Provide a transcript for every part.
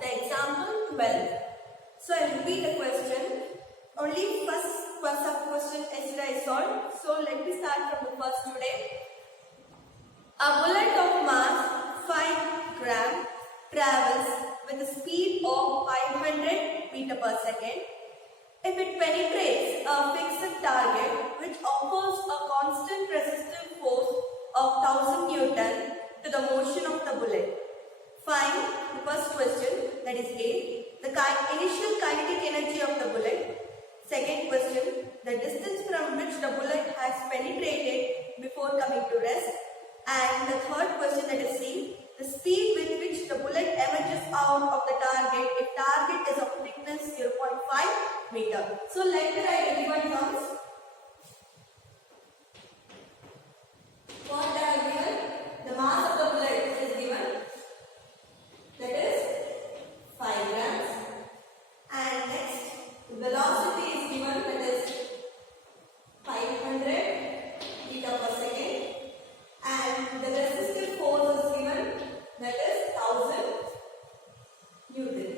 the example 12. So I repeat the question. Only first sub-question yesterday I solved. So let me start from the first today. A bullet of mass 5 gram travels with a speed of 500 meter per second. If it penetrates a fixed target which offers a constant resistive force of 1000 Newton to the motion of the bullet, find the first question, that is A, the initial kinetic energy of the bullet. Second question, the distance from which the bullet has penetrated before coming to rest. And the third question, that is C, the speed with which the bullet emerges out of the target if target is of thickness 0.5 meter. So let me write the given terms. What are given? The mass of the bullet is given, that is 5 grams. And next, the velocity is given, that is 500 meter per second. And the resistive force is given, that is 1000 Newton.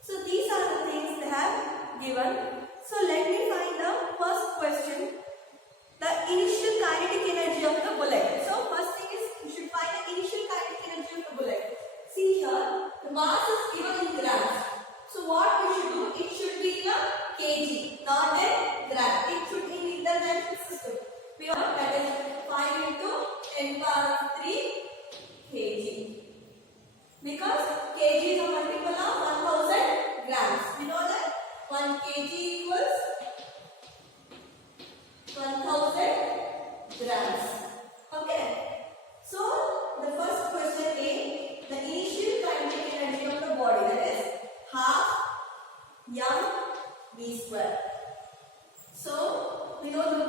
So these are the things they have given. So let me find the first question, the initial kinetic energy of the bullet. So first thing is you should find the initial kinetic energy of the bullet. See here, the mass is given in grams. So what we should do, it should be in a kg, not in gram. It should be in the dimension system. We have that is 5 into 10 power of 3 kg. Because kg is a multiple of 1000 grams. We know that 1 kg equals 1000 grams. Okay. So the first question A, the initial kinetic energy of the body, that is half mv square. So we know the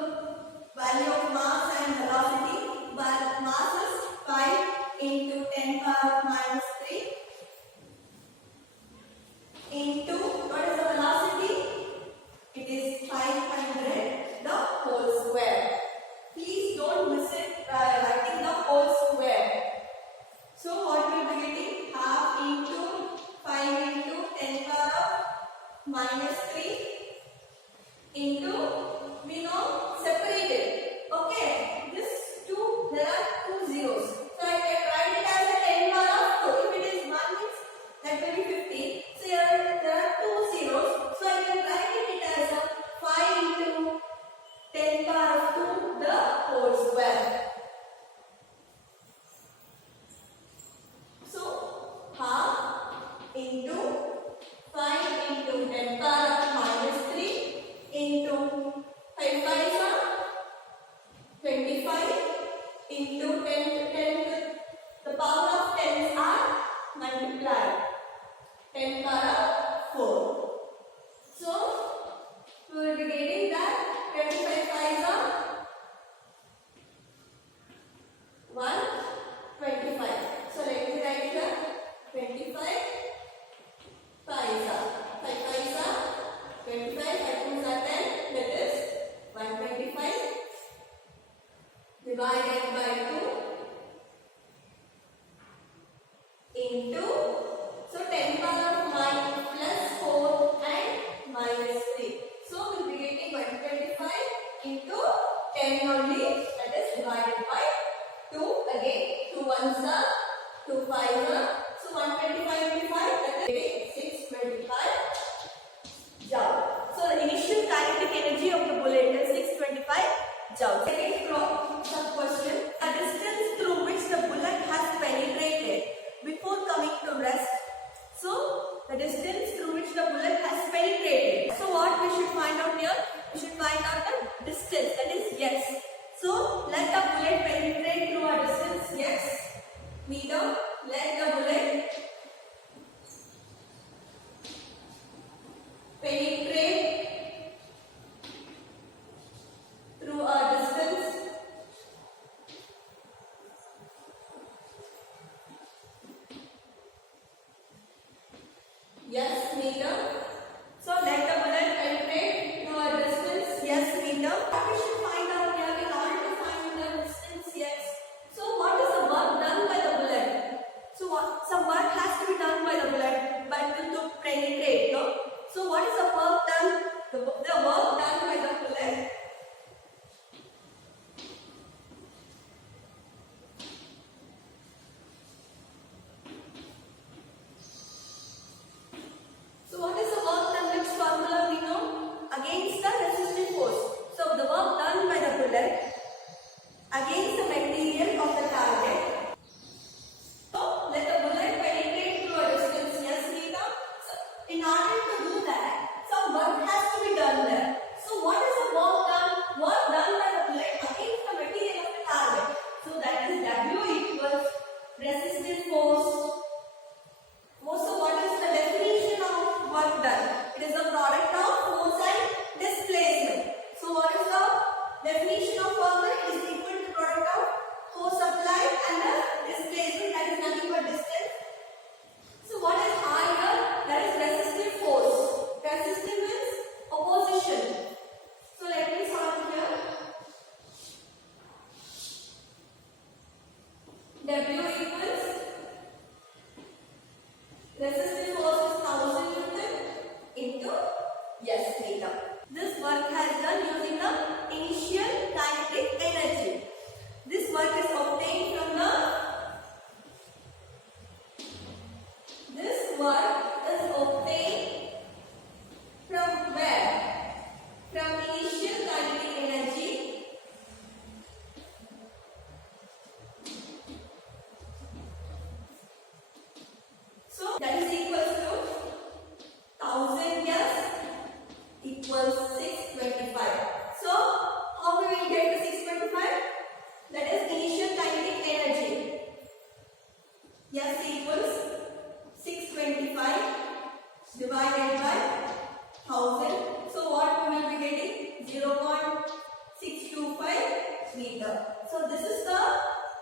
value of mass and velocity, but mass is 5 into 10 power minus 3 into, what is the velocity? It is 500 the whole square. Please don't miss it by writing the whole square. So what we will be getting? Half into 5 into 10 power of minus 3 into, we know, separated. Okay, this 2, there are 2 zeros. So I can write it as a 10 power of 2. If it is 1 means that will be 50. So here there are 2 zeros. So I can write it as a 5 into 10 power of 2 the whole square. So half into 5 into 10 power of minus 3 into 5 5 are 25 into 10 the power of 10s are multiplied 10 power of 4. So we will be getting that 25 5s are 125. So let me write here 25 5s are 5 5s are 25, 5 2s are 10, that is 125 divided by 2 into, so 10 power of minus plus 4 and minus 3. So we will be getting 125 into 10 only, that is divided by 2. Again 2 1s are 2 5s are, so 125 into 5, that is 625 joule. So the initial kinetic energy of the bullet is 625 joule. Second sub-question, the distance through which the bullet has penetrated before coming to rest. So the distance through which the bullet has penetrated. So what we should find out here? We should find out the distance, that is x. So let the bullet penetrate through a distance x meter. Let the bullet penetrate through a distance yes meter. So let the bullet penetrate through a distance yes meter. What we should find out here, in order to find the distance yes. So what is the work done by the bullet? So some work has to be done by the bullet. Resistive force is 1000 Newton into S meter. This work has done using the initial kinetic energy. This work is obtained from the from where? From initial kinetic energy. So that is equals to 1000 S equals 625. So how we will get to 625? That is initial kinetic energy. S equals 625 divided by 1000. So what we will be getting? 0.625 meter. So this is the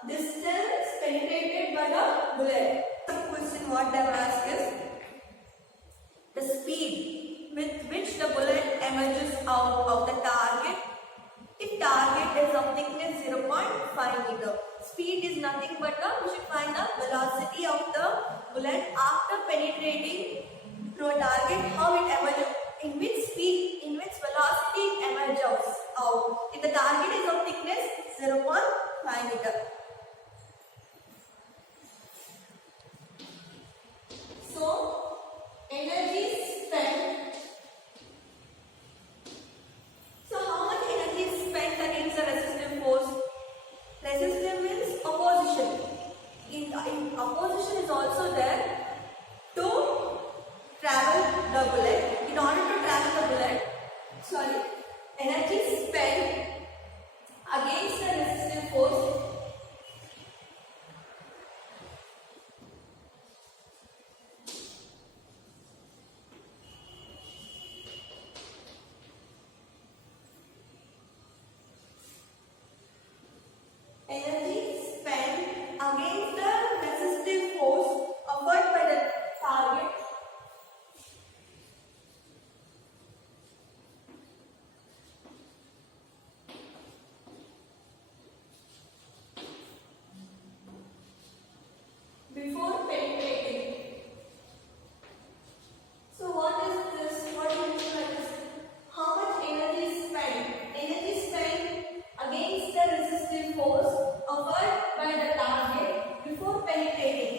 distance penetrated by the bullet. The question what they have asked is the speed with which the bullet emerges out of the target. If target is of thickness 0.5 meter, speed is nothing but we should find the velocity of the bullet after penetrating through a target, how it emerges, in which speed, in which velocity it emerges out. If the target is of thickness 0.5 meter. So, energy spent. So, how much energy is spent against the resistive force? Resistive means opposition. In opposition is also there to travel the bullet. In order to travel the bullet, energy spent against the resistive force. Energy spent against the resistive force offered by the target. Before penetrating. So what is this? What do you mean by this? How much energy is spent? Energy spent against the resistive force offered by the target before penetrating.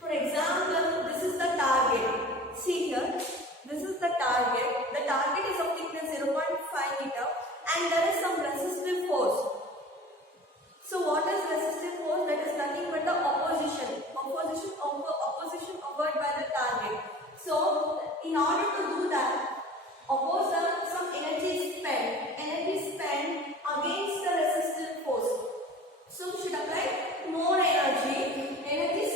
For example, this is the target. See here, this is the target. The target is of thickness 0.5 meter and there is some resistive force. So what is resistive force? That is nothing but the opposition offered by the target. So in order to do that, some energy is spent against the resistive force. So we should apply more energy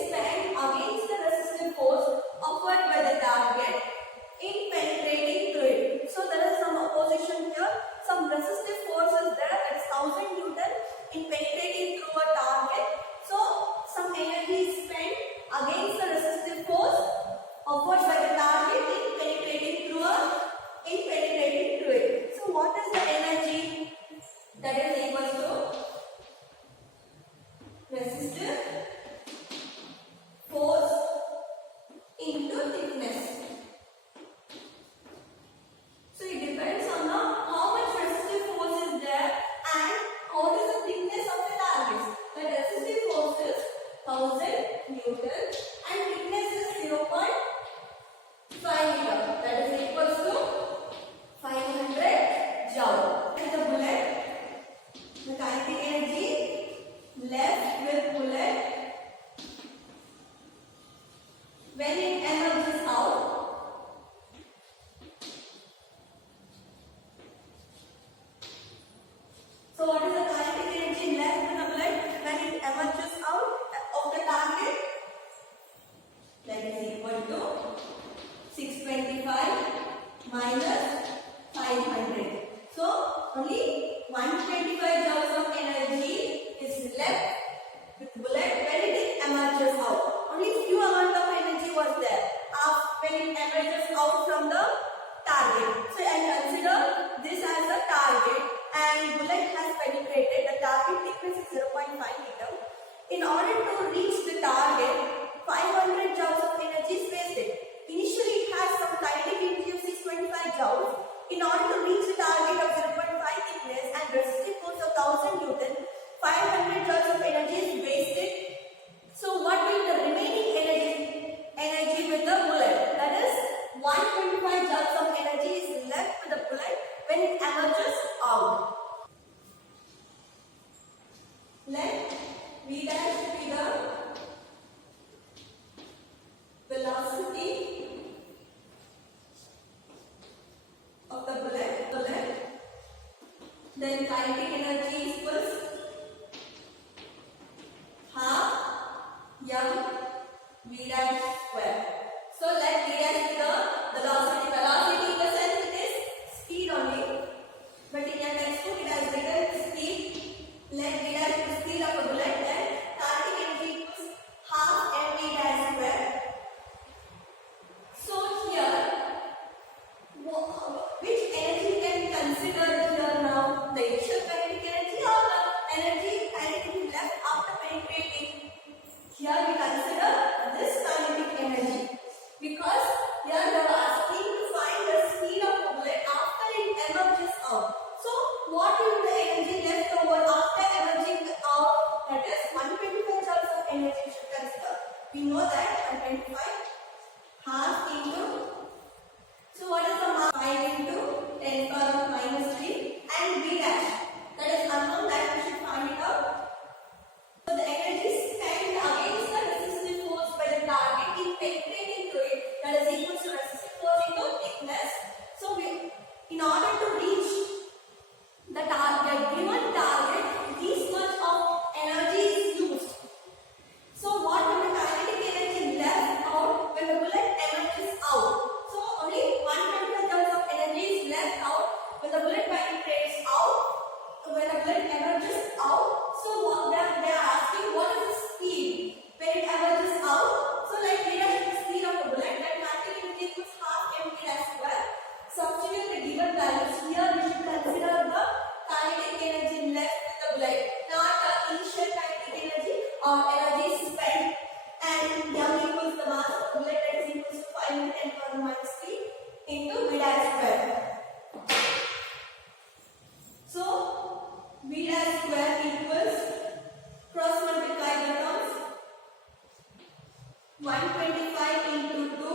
spent against the resistive force offered by the target in penetrating through it. So there is some opposition here, some resistive force is there, that is 1000 Newton in penetrating through a target. So some energy is spent against the resistive force offered by the target in penetrating through it. So what is the energy? That is equal to resistive force into thickness. So it depends on how much resistive force is there and what is the thickness of the target. The resistive force is 1000 Newton and thickness is 0.5 meter. That is equal to 500 joule. And the bullet, the kinetic energy left with bullet when it emerges out. So what is the kinetic energy left with the bullet when it emerges out of the target? That is equal to 625 minus 500. So only 125 joules of energy is left with bullet when it emerges out. Only few amount of energy was there when it emerges out from the target. So I consider this as a target and bullet bullet has penetrated the target thickness is 0.5 meter. In order to reach the target, 500 joules of energy is wasted. Initially, it has some kinetic energy of 625 joules. In order to reach the target of 0.5 thickness and resistive force of 1000 Newton, 500 joules of energy is wasted. So, what will the remaining energy with the bullet? That is 125 joules of energy is left with the bullet when it emerges out. Let V dash be the velocity of the bullet. Then kinetic energy equals half m V dash square. So let V dash be the velocity. Velocity in the sense it is speed only. But in your textbook it has written speed. Let V dash be the speed of a bullet. Then kinetic energy equals half mv dash square. So here, which energy can we consider here now? The initial kinetic energy or the energy left after penetrating? Here we consider this kinetic energy because here they are asking to find the speed of the bullet after it emerges out. So what is the energy left over after emerging out? That is 125 joules of energy we should consider. We know that 125 half into, so what is the mass? 5 into 10 power of minus 3 and V dash. That is unknown, that we should find it out. So the energy spent against the resistive force by the target in penetrating to it, that is equal to resistive force into thickness. So in order to reach the target, given target, this much of energy is used. So what will the kinetic energy left out when the bullet emerges out? So only 125 joules of energy is left out when the bullet penetrates out, when the bullet emerges out. So what they are asking, what is the speed when it emerges out? So like we have the speed of the bullet, that kinetic energy equals half mv dash square. Substitute the given values. Here we should consider the kinetic energy left with the bullet, not the initial kinetic energy or energy spent. And m equals the mass of the bullet, that is equals to 5 into 10 power minus 3 into v dash square. So v dash square equals, cross multiply the terms, 125 into 2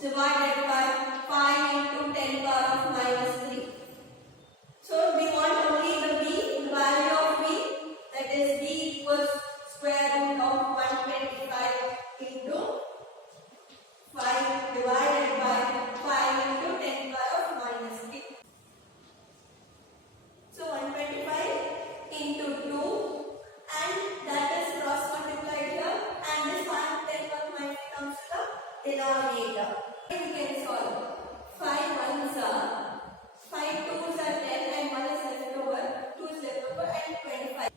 divided by 5 into 10 power of minus 3. So we want only the v, the value of v, that is v equals square root of 125 into 5 divided by 5 into 10 power of minus 3. So 125 into 2 and that is cross multiplied here and this 5 10 power minus 3 comes to the denominator. We can solve. 5 ones are 5 2s are 10 and 1 is left over, 2 is left over and 25.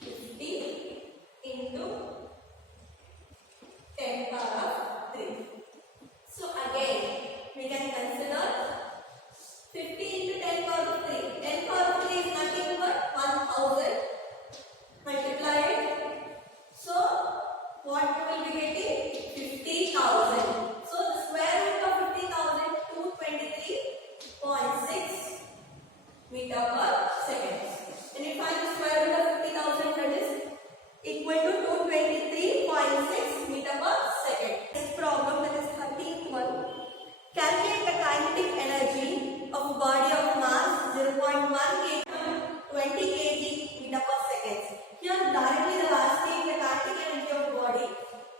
50 into 10 power of 3. So again we can consider 50 into 10 power of 3. 10 power of 3 is nothing but 1000. Multiply it. So what we will be getting? 50,000. So the square root of 50,000, 223.6 meter per second. And we find the square root of 50,000, that is equal to 223.6 meter per second. This problem, that is 13th one. Calculate the kinetic energy of a body of mass 0.1 kg 20 kg meter per second. Here directly the last thing, the kinetic energy of body,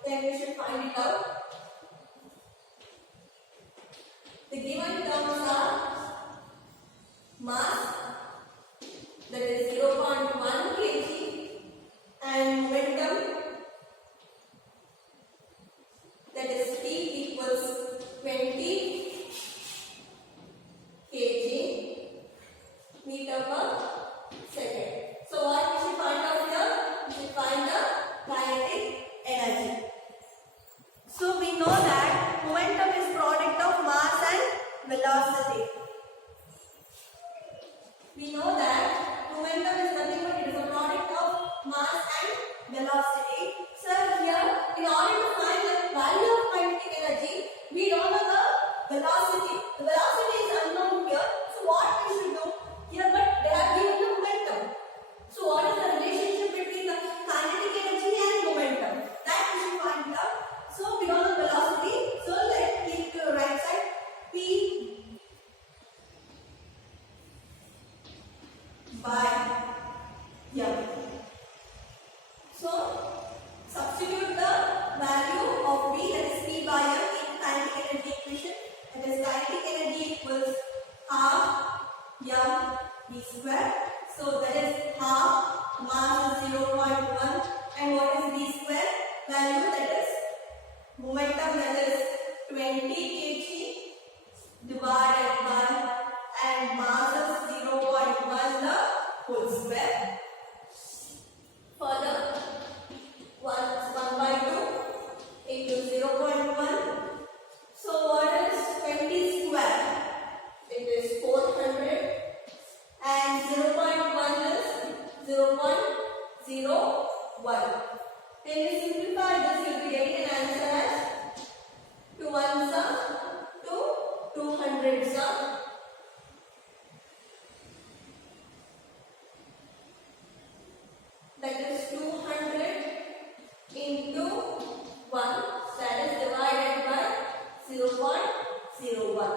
then we should find it out. The given terms are mass, that is 0.1 kg, and momentum, that is T equals 20 kg meter per second. So what we should find out here? We should find the kinetic energy. So we know that momentum is product of mass and velocity. We know that momentum is nothing but it is a product of mass and velocity. So here, in order to find the value of kinetic energy, we don't know the velocity. The velocity is unknown here. So what we should do here? But they are given the momentum. So what is the relationship between the kinetic energy and momentum? That we should find out. So we don't know velocity. So let's keep to the right side. P by M. So substitute the value of V, that is P by M, in kinetic energy equation. That is kinetic energy equals half M V square. So that is half mass is 0.1, and what is V square value? That is momentum, that is 20 kg divided by, and mass is 0.1 the whole square. Further, 1 by 2 into 0.1. So what is 20 square? It is 400, and 0.1 is 0.01. When you simplify this, you will be getting an answer as 2 ones are 2, 200s are. That is 200 into 1, that is divided by 0.01.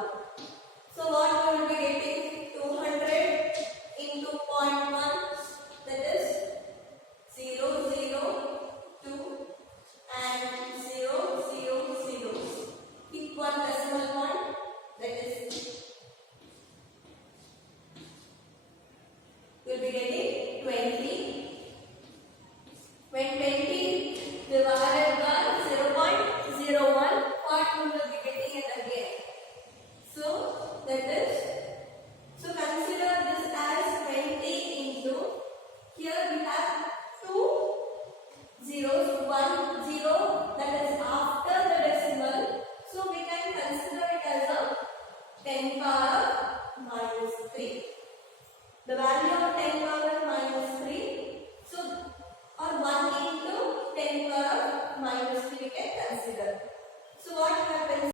So what we will be getting? 200 into 0.1, that is 0, 0, 2 and 0, 0, 0. Keep one decimal point, that is we will be getting 20. When 20 divided by 0.01, what we will be getting it again. So that is, so consider this as 20 into, here we have 2 zeros, 1 0, that is after the decimal. So we can consider it as a 10 power minus 3. The value of 10 power minus 3. So or 1 into 10 power minus 3 we can consider. So what happens?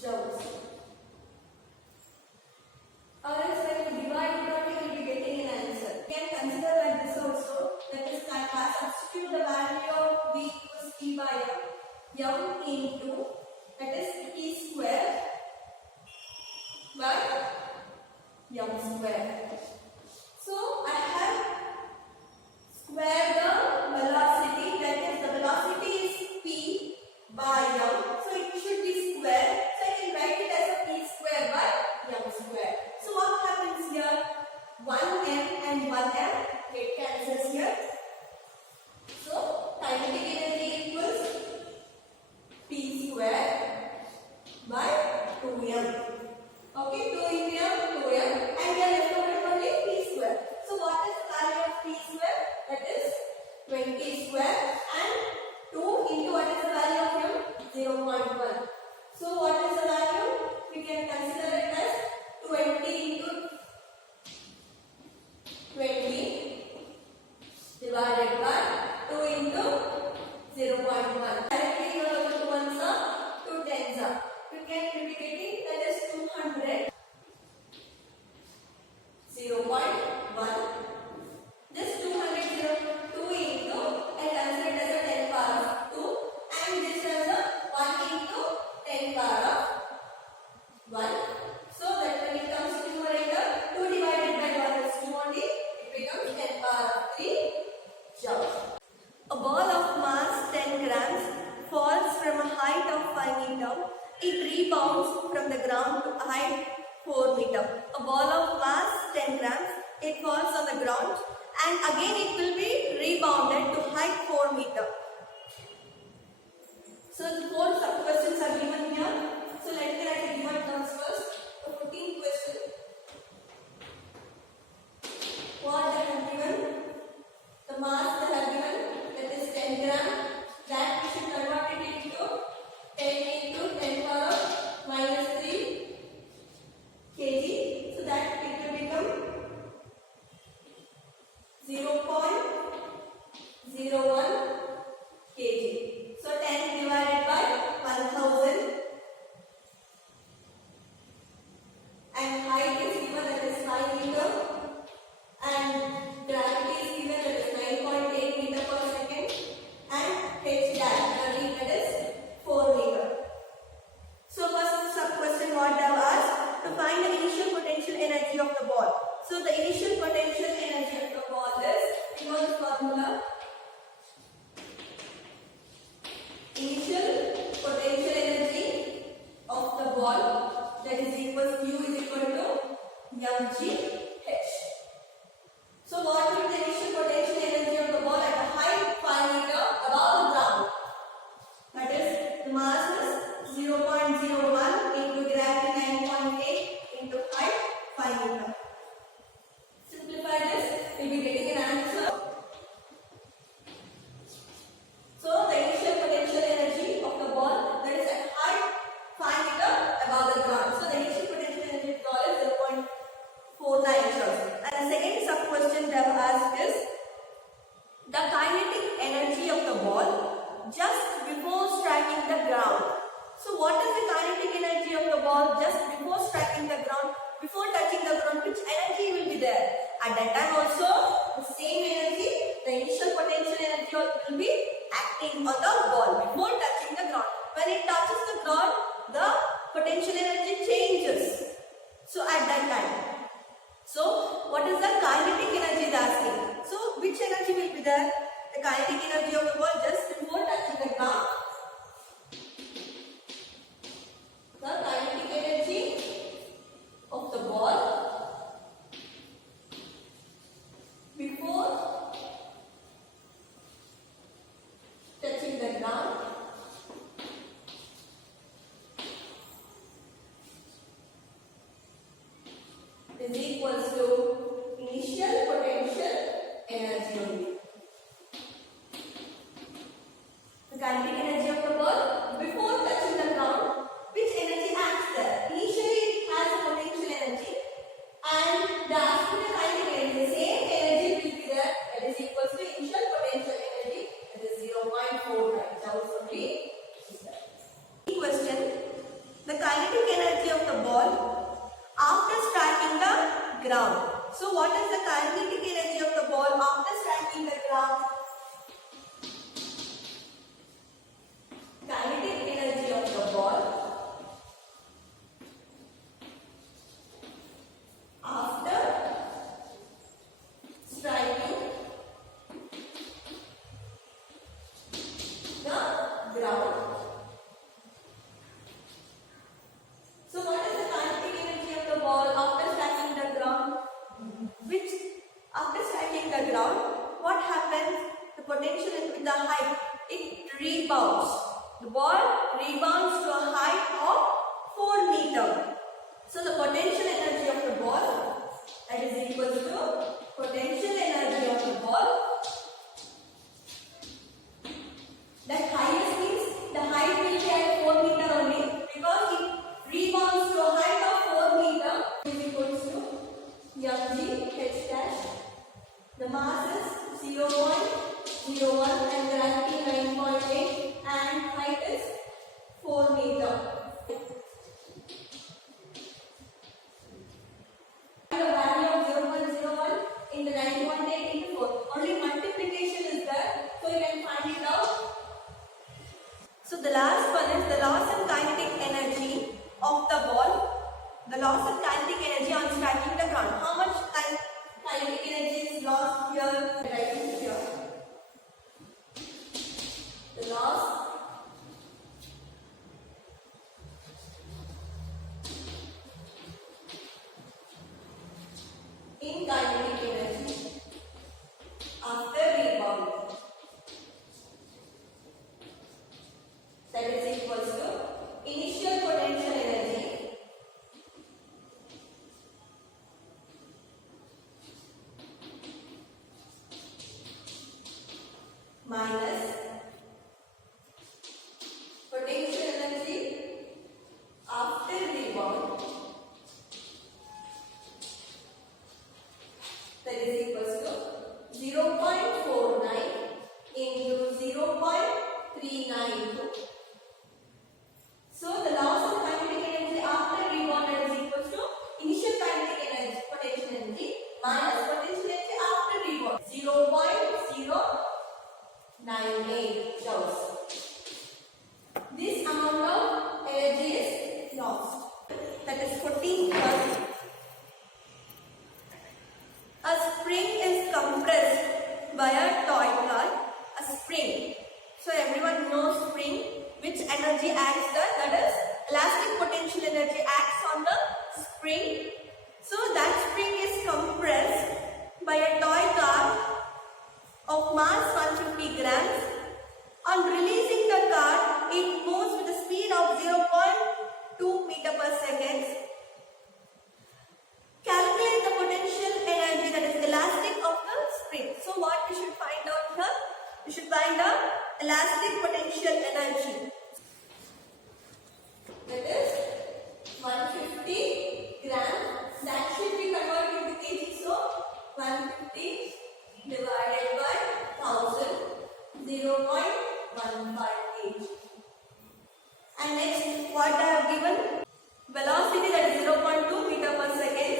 Joules. Or else when you divide it out, you will be getting an answer. You can consider like this also. That is, substitute the value of V equals P by M into, that is P square by M square. So I have square the velocity, that is the velocity is P by M. So it should be square. So I can write it as a P square by M square. So what happens here? 1M and 1M get cancels here. So kinetic energy equals P square by 2M. Okay, 2 into M, 2M, and we are left over with only P square. So what is the value of P square? That is 20 square, and 2 into what is the value of M? 0.1. So what is the value? We can consider it as 20 into 20 divided by 2 into 0.1. Directly you have 2 ones are 2 tens are. You can be getting that is 200 0.1. This 200 2 into, and consider it as a 10 power of 2, and this as a 1 into 10 power of 1. So that when it comes to numerator, 2 divided by 1 is 2 only. It becomes 10 power of 3 joules. A ball of mass 10 grams falls from a height of 5 meter. It rebounds from the ground to a height 4 meter. A ball of mass 10 grams, it falls on the ground, and again it will be rebounded to height 4 meter. So the 4 sub questions are given here. So let me write the given terms first. The 14th question. So the initial potential energy of the ball is, you know the formula. Initial potential energy of the ball, that is equal to Q is equal to mgh. So what will the initial potential energy of the ball at a height 5 meter above the ground? That is, the mass is 0.01 into gravity 9.8 into height 5 meter. Simplify this, we will be getting an answer. So the initial potential energy of the ball, that is at height 5 meter above the ground. So the initial potential energy of the ball is 0.49 joules. And the second sub question they have asked is the kinetic energy of the ball just before striking the ground. So what is the kinetic energy of the ball just before striking the ground? Before touching the ground, which energy will be there? At that time also, the same energy, the initial potential energy will be acting on the ball before touching the ground. When it touches the ground, the potential energy changes. So at that time. So what is the kinetic energy they are asking? So which energy will be there? The kinetic energy of the ball just before touching the ground. The kinetic energy of the ball before touching the ground is equals to initial potential energy only. The kinetic energy of the ball before touching the ground, which energy acts there? Initially it has a potential energy, and after the kinetic energy, the same energy will be there, that is equals to initial potential energy, that is 0.49 joules only. Question: the kinetic energy of the ball after striking the ground. So what is the kinetic energy of the ball after striking the ground? Kinetic energy of the ball after striking the ground. So what is the kinetic energy of the ball after striking the ground? Which after striking the ground, what happens? The potential in the height, it rebounds. The ball rebounds to a height of 4 meter. So the potential energy of the ball, that is equal to potential energy of the ball. That highest means the height will be at 4 meter only, because it rebounds to a height of 4 meter is equal to mgh dash. The mass is 0.01 and gravity 9.8 and height is 4 meter. The value of 0.01 in the 9.8 into 4. Only multiplication is there, so you can find it out. So the last one is the loss in kinetic energy of the ball. The loss of kinetic energy on striking the ground. How much kinetic energy is lost here? Writing here. The loss in kinetic energy after rebound, that is equals to initial potential energy minus potential energy after rebound, that is equals to 0.49 into 0.392. So the loss of kinetic energy after rebound is equals to initial kinetic energy, potential energy minus potential energy after rebound, 0.092. compressed by a toy car, a spring. So everyone knows spring, which energy acts there, that is elastic potential energy acts on the spring. So that spring is compressed by a toy car of mass 150 grams. On releasing the car, it moves with a speed of 0.2 meter per second. Calculate the potential energy, that is elastic of the spring. So what we should find out here? We should find the elastic potential energy. That is 150 grams. That should be converted into kg. So 150 divided by 1000, 0.15 kg. And next, what I have given? Velocity, that is 0.2 meter per second.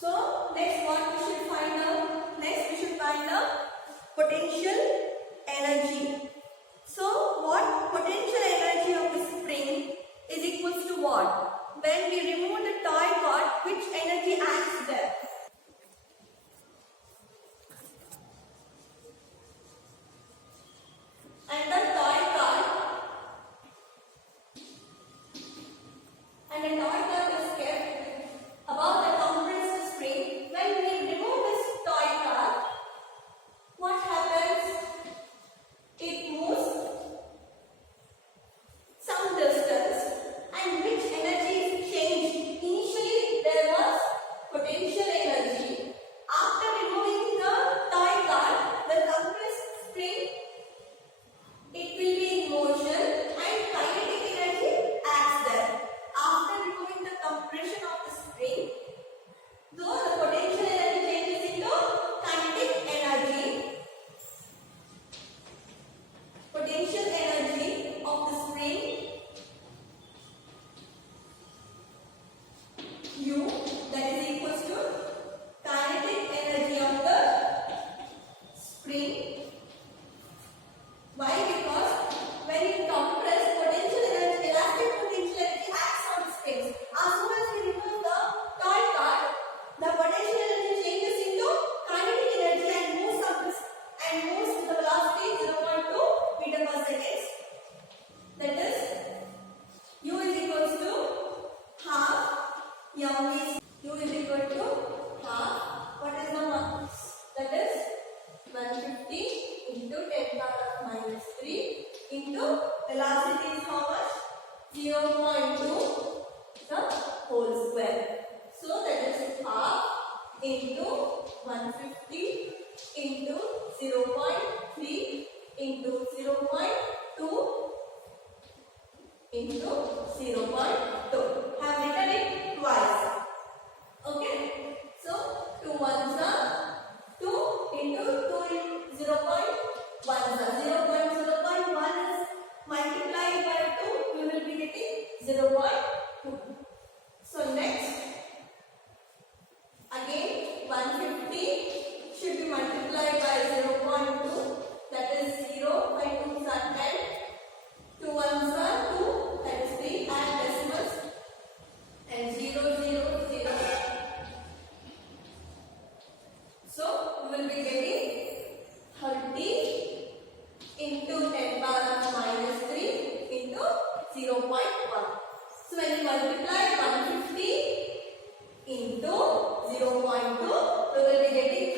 So next, what we should find out? Next, we should find the potential energy. So what potential energy of the spring is equals to what? When we remove the toy cord, which energy acts there? And the toy cord is kept above the compressed spring. When we remove this toy cord, what happens? It moves some distance, and which energy is changed? Initially there was potential energy. After removing the toy cord, the compressed spring, it will be in motion and kinetic energy acts there. After removing the compression of the spring, though the potential energy changes into kinetic energy, potential energy of the spring U, that is equals to kinetic energy of the spring. Why? Because when you compress, potential energy, elastic potential energy acts on the springs. As soon as we remove the toy cord, the potential energy changes into kinetic energy and moves with the velocity 0.2 meter per second. That is, U is equals to half. U is equal to half. What is the mass? That is 150 into 10 power of minus 3 into velocity is how much? 0.2 the whole square. So that is half into 150 into 0.3 into 0.2 into 0.2. Have written it twice. Okay. So 2 ones are 2 into 2 0.1 is 0.1 is multiplied by 2. We will be getting 0.2. So next, again 150 should be multiplied by 0.2. That is 0 by 2 are 10. 2 ones are 2. That is 3. Add decimals and 0, 0, 0. So we will be getting 30 into 10 power of minus 3 into 0.1. So when you multiply 150 into 0.2, we will be getting